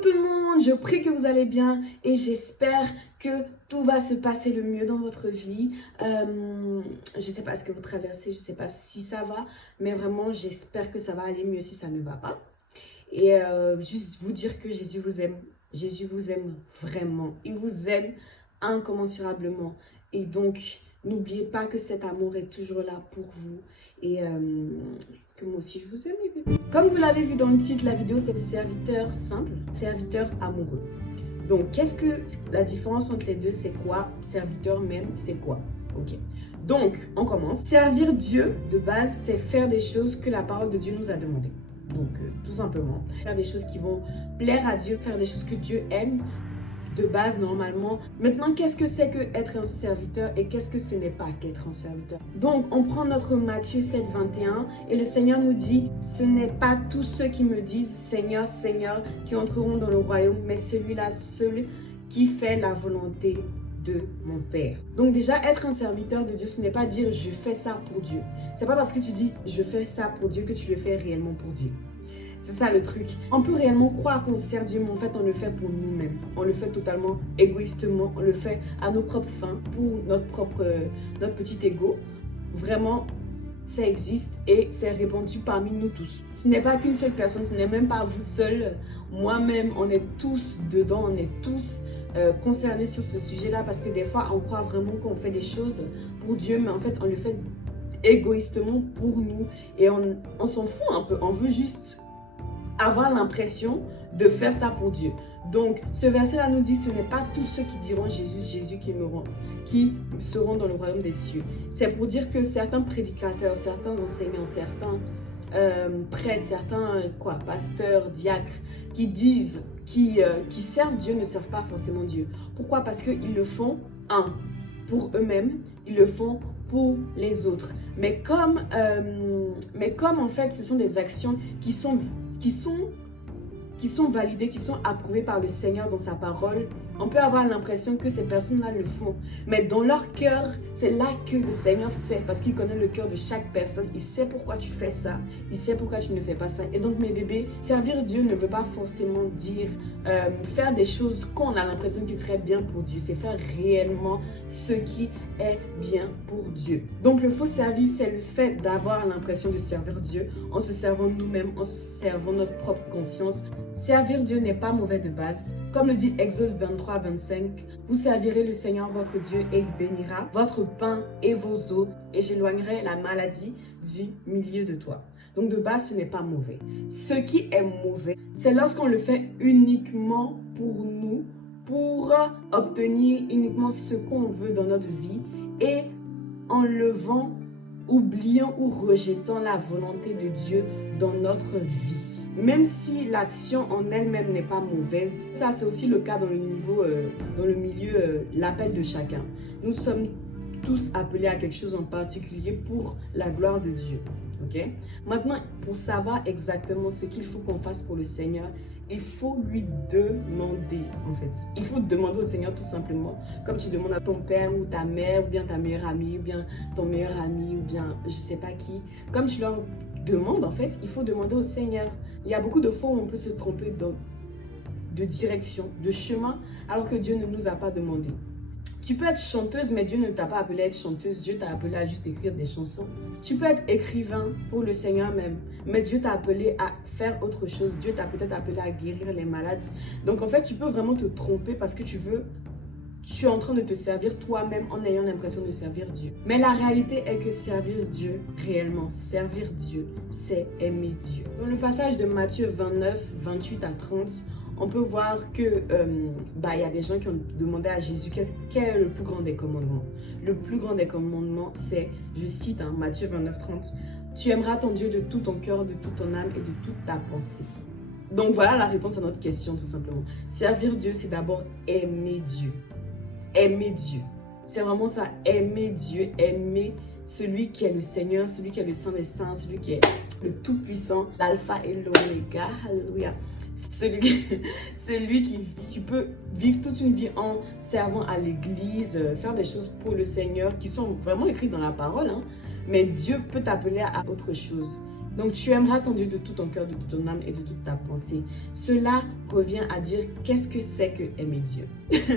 tout le monde, je prie que vous allez bien et j'espère que tout va se passer le mieux dans votre vie. Je ne sais pas ce que vous traversez, je ne sais pas si ça va, mais vraiment j'espère que ça va aller mieux si ça ne va pas. Et juste vous dire que Jésus vous aime. Jésus vous aime vraiment. Il vous aime incommensurablement. Et donc, n'oubliez pas que cet amour est toujours là pour vous. Et que moi aussi, je vous aime, les bébés. Comme vous l'avez vu dans le titre, la vidéo, c'est serviteur simple, serviteur amoureux. Donc, qu'est-ce que la différence entre les deux, c'est quoi? Serviteur même, c'est quoi? Ok. Donc, on commence. Servir Dieu, de base, c'est faire des choses que la parole de Dieu nous a demandées. Donc, tout simplement, faire des choses qui vont plaire à Dieu, faire des choses que Dieu aime, de base, normalement. Maintenant, qu'est-ce que c'est que être un serviteur et qu'est-ce que ce n'est pas qu'être un serviteur? Donc, on prend notre Matthieu 7, 21 et le Seigneur nous dit, ce n'est pas tous ceux qui me disent Seigneur, Seigneur, qui entreront dans le royaume, mais celui-là seul qui fait la volonté de mon Père. Donc déjà, être un serviteur de Dieu, ce n'est pas dire je fais ça pour Dieu. C'est pas parce que tu dis je fais ça pour Dieu que tu le fais réellement pour Dieu. C'est ça le truc. On peut réellement croire qu'on sert Dieu, mais en fait, on le fait pour nous-mêmes. On le fait totalement égoïstement. On le fait à nos propres fins, pour notre petit ego. Vraiment, ça existe et c'est répandu parmi nous tous. Ce n'est pas qu'une seule personne, ce n'est même pas vous seul. Moi-même, on est tous dedans, on est tous concernés sur ce sujet-là parce que des fois, on croit vraiment qu'on fait des choses pour Dieu, mais en fait, on le fait égoïstement pour nous et on s'en fout un peu. On veut juste avoir l'impression de faire ça pour Dieu. Donc, ce verset-là nous dit, ce n'est pas tous ceux qui diront Jésus, Jésus qui seront dans le royaume des cieux. C'est pour dire que certains prédicateurs, certains enseignants, certains prêtres, certains pasteurs, diacres, qui disent, qui servent Dieu, ne servent pas forcément Dieu. Pourquoi? Parce qu'ils le font, pour eux-mêmes, ils le font pour les autres. Mais comme en fait, ce sont des actions qui sont validées, qui sont approuvées par le Seigneur dans sa parole, on peut avoir l'impression que ces personnes-là le font. Mais dans leur cœur, c'est là que le Seigneur sait, parce qu'il connaît le cœur de chaque personne. Il sait pourquoi tu fais ça, il sait pourquoi tu ne fais pas ça. Et donc mes bébés, servir Dieu ne veut pas forcément dire faire des choses qu'on a l'impression qui seraient bien pour Dieu. C'est faire réellement ce qui est bien pour Dieu. Donc le faux service, c'est le fait d'avoir l'impression de servir Dieu en se servant nous-mêmes, en se servant notre propre conscience. Servir Dieu n'est pas mauvais de base. Comme le dit Exode 23, 25, vous servirez le Seigneur votre Dieu et il bénira votre pain et vos eaux et j'éloignerai la maladie du milieu de toi. Donc de base, ce n'est pas mauvais. Ce qui est mauvais, c'est lorsqu'on le fait uniquement pour nous, pour obtenir uniquement ce qu'on veut dans notre vie et en levant, oubliant ou rejetant la volonté de Dieu dans notre vie. Même si l'action en elle-même n'est pas mauvaise, ça c'est aussi le cas dans le milieu, l'appel de chacun. Nous sommes tous appelés à quelque chose en particulier pour la gloire de Dieu. Okay? Maintenant, pour savoir exactement ce qu'il faut qu'on fasse pour le Seigneur, il faut lui demander en fait. Il faut demander au Seigneur tout simplement, comme tu demandes à ton père ou ta mère, ou bien ta meilleure amie, ou bien ton meilleur ami, ou bien je sais pas qui. Comme tu leur demandes en fait, il faut demander au Seigneur. Il y a beaucoup de fois où on peut se tromper de direction, de chemin, alors que Dieu ne nous a pas demandé. Tu peux être chanteuse, mais Dieu ne t'a pas appelé à être chanteuse. Dieu t'a appelé à juste écrire des chansons. Tu peux être écrivain pour le Seigneur même, mais Dieu t'a appelé à faire autre chose. Dieu t'a peut-être appelé à guérir les malades. Donc en fait, tu peux vraiment te tromper parce que tu es en train de te servir toi-même en ayant l'impression de servir Dieu. Mais la réalité est que servir Dieu, réellement, servir Dieu, c'est aimer Dieu. Dans le passage de Matthieu 29, 28 à 30, on peut voir que y a des gens qui ont demandé à Jésus quel est le plus grand des commandements. Le plus grand des commandements, c'est, je cite Matthieu 29, 30, « Tu aimeras ton Dieu de tout ton cœur, de toute ton âme et de toute ta pensée. » Donc voilà la réponse à notre question tout simplement. Servir Dieu, c'est d'abord aimer Dieu. Aimer Dieu. C'est vraiment ça, aimer Dieu, aimer celui qui est le Seigneur, celui qui est le Saint des Saints, celui qui est le Tout-Puissant, l'Alpha et l'Oméga, alléluia. Celui qui peut vivre toute une vie en servant à l'église, faire des choses pour le Seigneur qui sont vraiment écrites dans la parole, hein. Mais Dieu peut t'appeler à autre chose. Donc, tu aimeras ton Dieu de tout ton cœur, de toute ton âme et de toute ta pensée. Cela revient à dire qu'est-ce que c'est que aimer Dieu.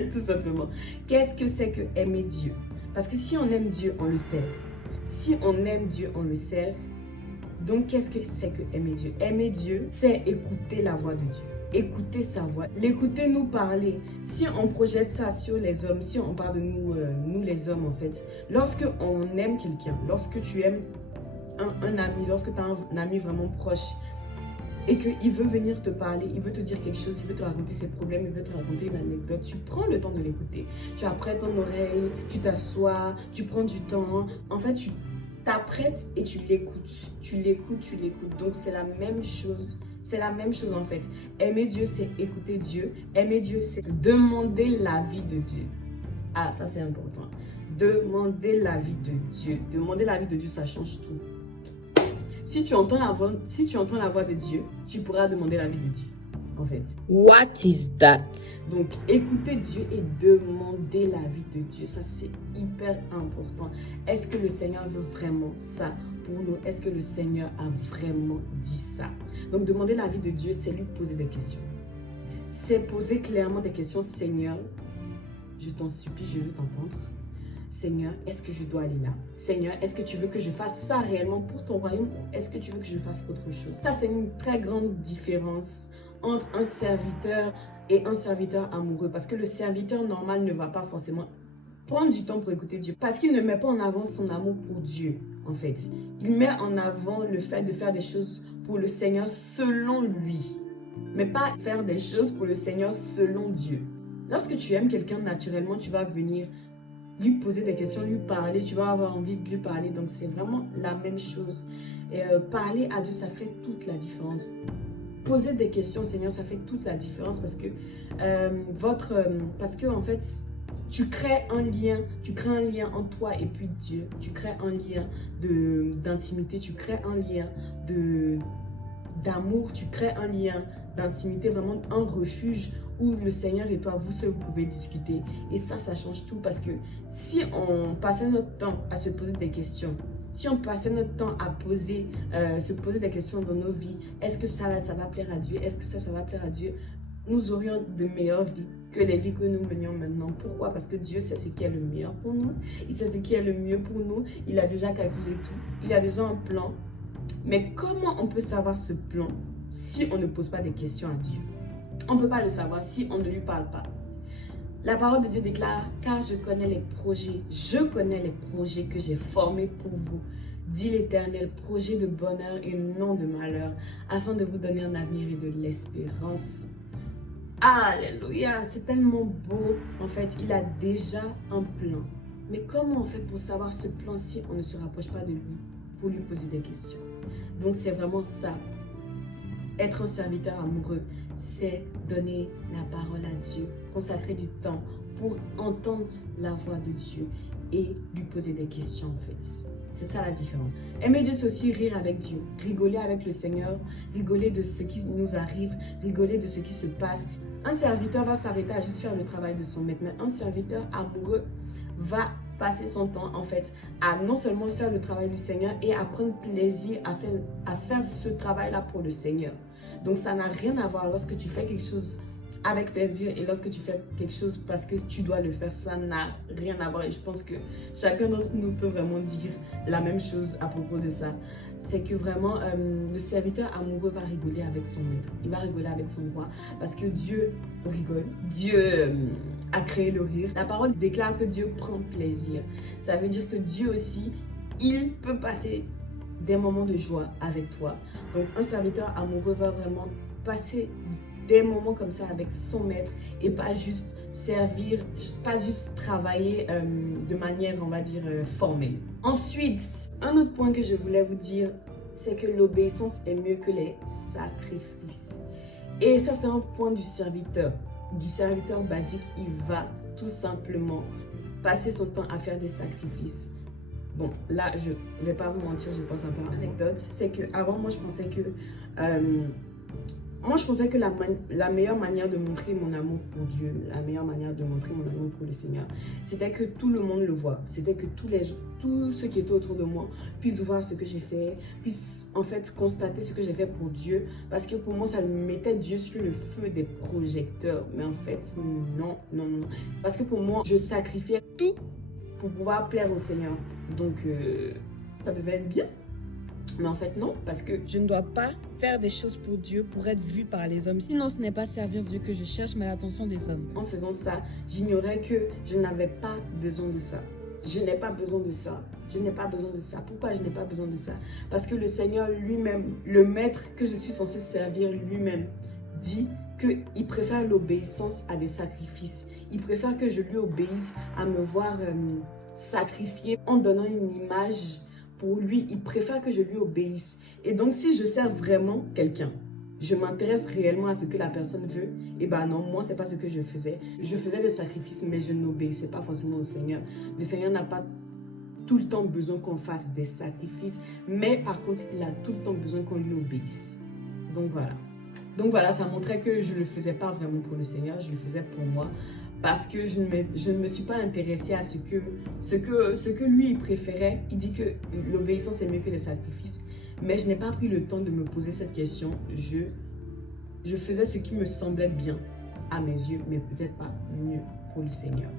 Tout simplement. Qu'est-ce que c'est que aimer Dieu? Parce que si on aime Dieu, on le sert. Si on aime Dieu, on le sert. Donc, qu'est-ce que c'est que aimer Dieu? Aimer Dieu, c'est écouter la voix de Dieu. Écouter sa voix, l'écouter nous parler. Si on projette ça sur les hommes, si on parle de nous, nous les hommes en fait, lorsque on aime quelqu'un, lorsque tu aimes un ami, lorsque tu as un ami vraiment proche et qu'il veut venir te parler, il veut te dire quelque chose, il veut te raconter ses problèmes, il veut te raconter une anecdote, tu prends le temps de l'écouter. Tu apprêtes ton oreille, tu t'assois, tu prends du temps. En fait, tu t'apprêtes et tu l'écoutes. Tu l'écoutes, tu l'écoutes. Donc, c'est la même chose. C'est la même chose en fait. Aimer Dieu, c'est écouter Dieu. Aimer Dieu, c'est demander l'avis de Dieu. Ah, ça c'est important. Demander l'avis de Dieu. Demander l'avis de Dieu, ça change tout. Si tu entends la voix de Dieu, tu pourras demander l'avis de Dieu. En fait. What is that? Donc, écouter Dieu et demander l'avis de Dieu, ça c'est hyper important. Est-ce que le Seigneur veut vraiment ça pour nous? Est-ce que le Seigneur a vraiment dit ça? Donc, demander l'avis de Dieu, c'est lui poser des questions. C'est poser clairement des questions. Seigneur, je t'en supplie, je veux t'entendre. Seigneur, est-ce que je dois aller là? Seigneur, est-ce que tu veux que je fasse ça réellement pour ton royaume ou est-ce que tu veux que je fasse autre chose? Ça, c'est une très grande différence entre un serviteur et un serviteur amoureux. Parce que le serviteur normal ne va pas forcément prendre du temps pour écouter Dieu. Parce qu'il ne met pas en avant son amour pour Dieu, en fait. Il met en avant le fait de faire des choses pour le Seigneur selon lui. Mais pas faire des choses pour le Seigneur selon Dieu. Lorsque tu aimes quelqu'un, naturellement, tu vas venir lui poser des questions, lui parler. Tu vas avoir envie de lui parler. Donc, c'est vraiment la même chose. Et parler à Dieu, ça fait toute la différence. Poser des questions au Seigneur, ça fait toute la différence parce que, en fait, tu crées un lien entre toi et puis Dieu. Tu crées un lien d'intimité, tu crées un lien d'amour, tu crées un lien d'intimité, vraiment un refuge où le Seigneur et toi, vous seuls, vous pouvez discuter. Et ça change tout parce que si on passait notre temps à se poser des questions, si on passait notre temps à se poser des questions dans nos vies, est-ce que ça va plaire à Dieu? Est-ce que ça va plaire à Dieu? Nous aurions de meilleures vies que les vies que nous menions maintenant. Pourquoi? Parce que Dieu sait ce qui est le meilleur pour nous. Il sait ce qui est le mieux pour nous. Il a déjà calculé tout. Il a déjà un plan. Mais comment on peut savoir ce plan si on ne pose pas des questions à Dieu? On ne peut pas le savoir si on ne lui parle pas. La parole de Dieu déclare, car je connais les projets que j'ai formés pour vous, dit l'Éternel, projets de bonheur et non de malheur, afin de vous donner un avenir et de l'espérance. Alléluia, c'est tellement beau. En fait, il a déjà un plan. Mais comment on fait pour savoir ce plan si on ne se rapproche pas de lui pour lui poser des questions? Donc, c'est vraiment ça. Être un serviteur amoureux, c'est donner la parole à Dieu, consacrer du temps pour entendre la voix de Dieu et lui poser des questions en fait. C'est ça la différence. Aimer Dieu, c'est aussi rire avec Dieu, rigoler avec le Seigneur, rigoler de ce qui nous arrive, rigoler de ce qui se passe. Un serviteur va s'arrêter à juste faire le travail de son maître, mais un serviteur amoureux va passer son temps en fait à non seulement faire le travail du Seigneur et à prendre plaisir à faire ce travail-là pour le Seigneur. Donc ça n'a rien à voir lorsque tu fais quelque chose avec plaisir et lorsque tu fais quelque chose parce que tu dois le faire, ça n'a rien à voir. Et je pense que chacun d'entre nous peut vraiment dire la même chose à propos de ça. C'est que vraiment le serviteur amoureux va rigoler avec son maître, il va rigoler avec son roi parce que Dieu rigole, Dieu a créé le rire. La parole déclare que Dieu prend plaisir. Ça veut dire que Dieu aussi, il peut passer des moments de joie avec toi. Donc un serviteur amoureux va vraiment passer des moments comme ça avec son maître et pas juste servir, pas juste travailler de manière, on va dire, formelle. Ensuite, un autre point que je voulais vous dire, c'est que l'obéissance est mieux que les sacrifices. Et ça, c'est un point du serviteur basique. Il va tout simplement passer son temps à faire des sacrifices. Bon, là, je ne vais pas vous mentir, je pense un peu à une anecdote. C'est qu'avant, moi, je pensais que moi, je pensais que la meilleure manière de montrer mon amour pour Dieu, la meilleure manière de montrer mon amour pour le Seigneur, c'était que tout le monde le voit. C'était que tous ceux qui étaient autour de moi puissent voir ce que j'ai fait, puissent en fait constater ce que j'ai fait pour Dieu. Parce que pour moi, ça mettait Dieu sur le feu des projecteurs. Mais en fait, non, non, non. Parce que pour moi, je sacrifiais tout pour pouvoir plaire au Seigneur. Donc, ça devait être bien. Mais en fait, non, parce que je ne dois pas faire des choses pour Dieu pour être vue par les hommes. Sinon, ce n'est pas servir Dieu que je cherche, mais l'attention des hommes. En faisant ça, j'ignorais que je n'avais pas besoin de ça. Je n'ai pas besoin de ça. Je n'ai pas besoin de ça. Pourquoi je n'ai pas besoin de ça? Parce que le Seigneur lui-même, le maître que je suis censé servir lui-même, dit qu'il préfère l'obéissance à des sacrifices. Il préfère que je lui obéisse à me voir sacrifier en donnant une image. Pour lui, il préfère que je lui obéisse. Et donc, si je sers vraiment quelqu'un, je m'intéresse réellement à ce que la personne veut, et ben non, moi, c'est pas ce que je faisais. Je faisais des sacrifices, mais je n'obéissais pas forcément au Seigneur. Le Seigneur n'a pas tout le temps besoin qu'on fasse des sacrifices, mais par contre, il a tout le temps besoin qu'on lui obéisse. Donc voilà, ça montrait que je ne le faisais pas vraiment pour le Seigneur, je le faisais pour moi. Parce que je ne me suis pas intéressée à ce que lui il préférait. Il dit que l'obéissance est mieux que les sacrifices. Mais je n'ai pas pris le temps de me poser cette question. Je faisais ce qui me semblait bien à mes yeux, mais peut-être pas mieux pour le Seigneur.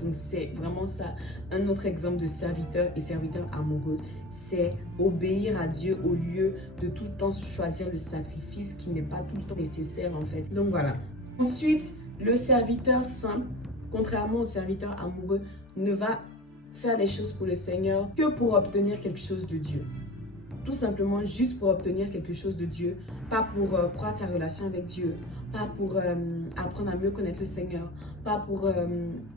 Donc c'est vraiment ça, un autre exemple de serviteur et serviteur amoureux. C'est obéir à Dieu au lieu de tout le temps choisir le sacrifice qui n'est pas tout le temps nécessaire en fait. Donc voilà. Ensuite, le serviteur simple, contrairement au serviteur amoureux, ne va faire les choses pour le Seigneur que pour obtenir quelque chose de Dieu. Tout simplement juste pour obtenir quelque chose de Dieu, pas pour croître sa relation avec Dieu, pas pour apprendre à mieux connaître le Seigneur, pas pour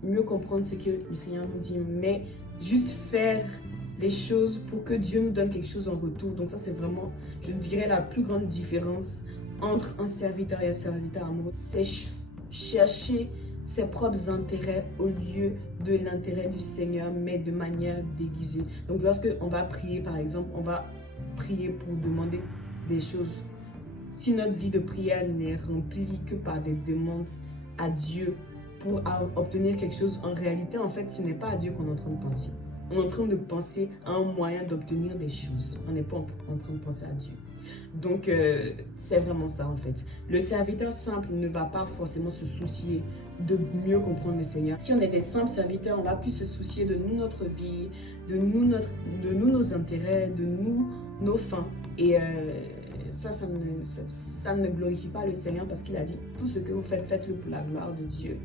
mieux comprendre ce que le Seigneur nous dit, mais juste faire les choses pour que Dieu nous donne quelque chose en retour. Donc ça, c'est vraiment, je dirais, la plus grande différence entre un serviteur et un serviteur amoureux. C'est chercher ses propres intérêts au lieu de l'intérêt du Seigneur, mais de manière déguisée. Donc lorsque on va prier, par exemple, on va prier pour demander des choses. Si notre vie de prière n'est remplie que par des demandes à Dieu pour obtenir quelque chose, en réalité, en fait, ce n'est pas à Dieu qu'on est en train de penser. On est en train de penser à un moyen d'obtenir des choses. On n'est pas en train de penser à Dieu. Donc, c'est vraiment ça en fait. Le serviteur simple ne va pas forcément se soucier de mieux comprendre le Seigneur. Si on est des simples serviteurs, on va plus se soucier de nous, notre vie, de nous, nos intérêts, de nous, nos fins. Et ça ne glorifie pas le Seigneur parce qu'il a dit tout ce que vous faites, faites-le pour la gloire de Dieu.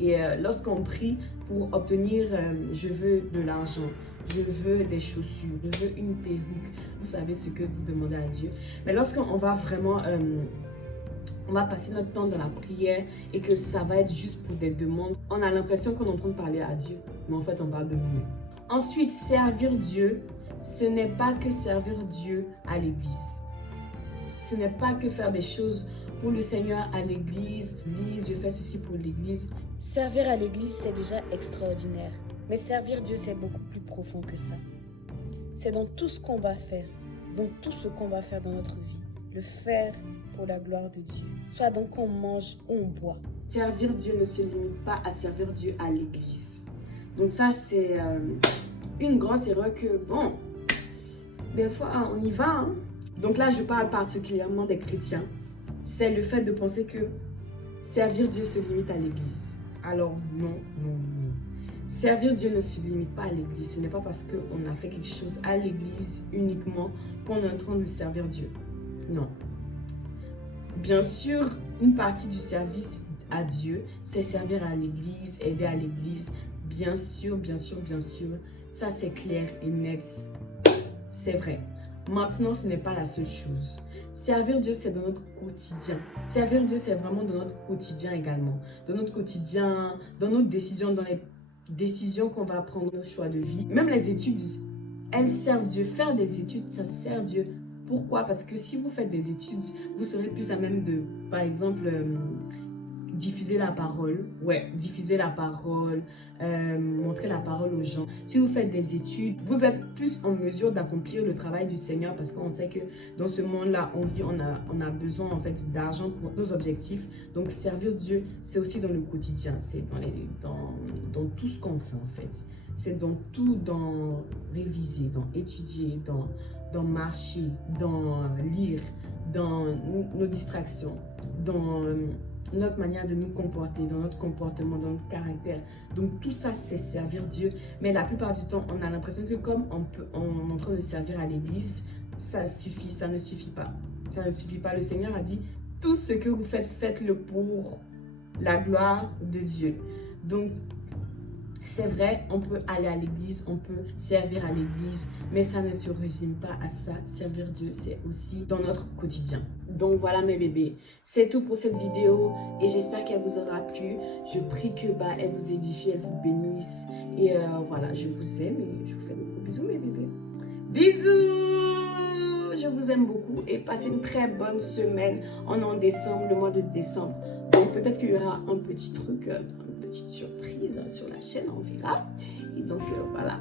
Et lorsqu'on prie pour obtenir, je veux de l'argent, je veux des chaussures, je veux une perruque, vous savez ce que vous demandez à Dieu. Mais lorsqu'on va vraiment, on va passer notre temps dans la prière et que ça va être juste pour des demandes, on a l'impression qu'on est en train de parler à Dieu, mais en fait on parle de nous-mêmes. Ensuite, servir Dieu, ce n'est pas que servir Dieu à l'église. Ce n'est pas que faire des choses pour le Seigneur à l'église. Je fais ceci pour l'église. Servir à l'église, c'est déjà extraordinaire. Mais servir Dieu, c'est beaucoup plus profond que ça. C'est dans tout ce qu'on va faire, dans tout ce qu'on va faire dans notre vie. Le faire pour la gloire de Dieu. Soit donc on mange ou on boit. Servir Dieu ne se limite pas à servir Dieu à l'église. Donc ça, c'est une grosse erreur que, bon, des fois, on y va. Hein? Donc là, je parle particulièrement des chrétiens. C'est le fait de penser que servir Dieu se limite à l'église. Alors non, non, non. Servir Dieu ne se limite pas à l'église. Ce n'est pas parce qu'on a fait quelque chose à l'église uniquement qu'on est en train de servir Dieu. Non. Bien sûr, une partie du service à Dieu, c'est servir à l'église, aider à l'église. Bien sûr, bien sûr, bien sûr. Ça, c'est clair et net. C'est vrai. Maintenant, ce n'est pas la seule chose. Servir Dieu, c'est dans notre quotidien. Servir Dieu, c'est vraiment dans notre quotidien également. Dans notre quotidien, dans nos décisions, dans les décisions qu'on va prendre, nos choix de vie. Même les études, elles servent Dieu. Faire des études, ça sert Dieu. Pourquoi? Parce que si vous faites des études, vous serez plus à même de, par exemple, diffuser la parole. Ouais, diffuser la parole, montrer la parole aux gens. Si vous faites des études, vous êtes plus en mesure d'accomplir le travail du Seigneur parce qu'on sait que dans ce monde-là, on vit, on a besoin en fait d'argent pour nos objectifs. Donc, servir Dieu, c'est aussi dans le quotidien. C'est dans tout ce qu'on fait en fait. C'est dans tout, dans réviser, dans étudier, dans marcher, dans lire, dans nos distractions, dans notre manière de nous comporter, dans notre comportement, dans notre caractère. Donc tout ça, c'est servir Dieu. Mais la plupart du temps, on a l'impression que comme on est en train de servir à l'église, ça suffit, ça ne suffit pas. Ça ne suffit pas. Le Seigneur a dit, tout ce que vous faites, faites-le pour la gloire de Dieu. Donc, c'est vrai, on peut aller à l'église, on peut servir à l'église, mais ça ne se résume pas à ça. Servir Dieu, c'est aussi dans notre quotidien. Donc voilà mes bébés, c'est tout pour cette vidéo et j'espère qu'elle vous aura plu. Je prie que elle vous édifie, elle vous bénisse. Et voilà, je vous aime et je vous fais beaucoup de bisous mes bébés. Bisous! Je vous aime beaucoup et passez une très bonne semaine. On est en décembre, le mois de décembre. Donc peut-être qu'il y aura un petit truc, une petite surprise sur la chaîne, on verra. Et donc voilà,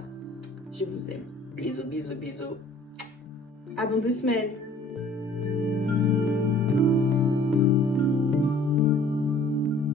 je vous aime. Bisous, bisous, bisous. À dans 2 semaines.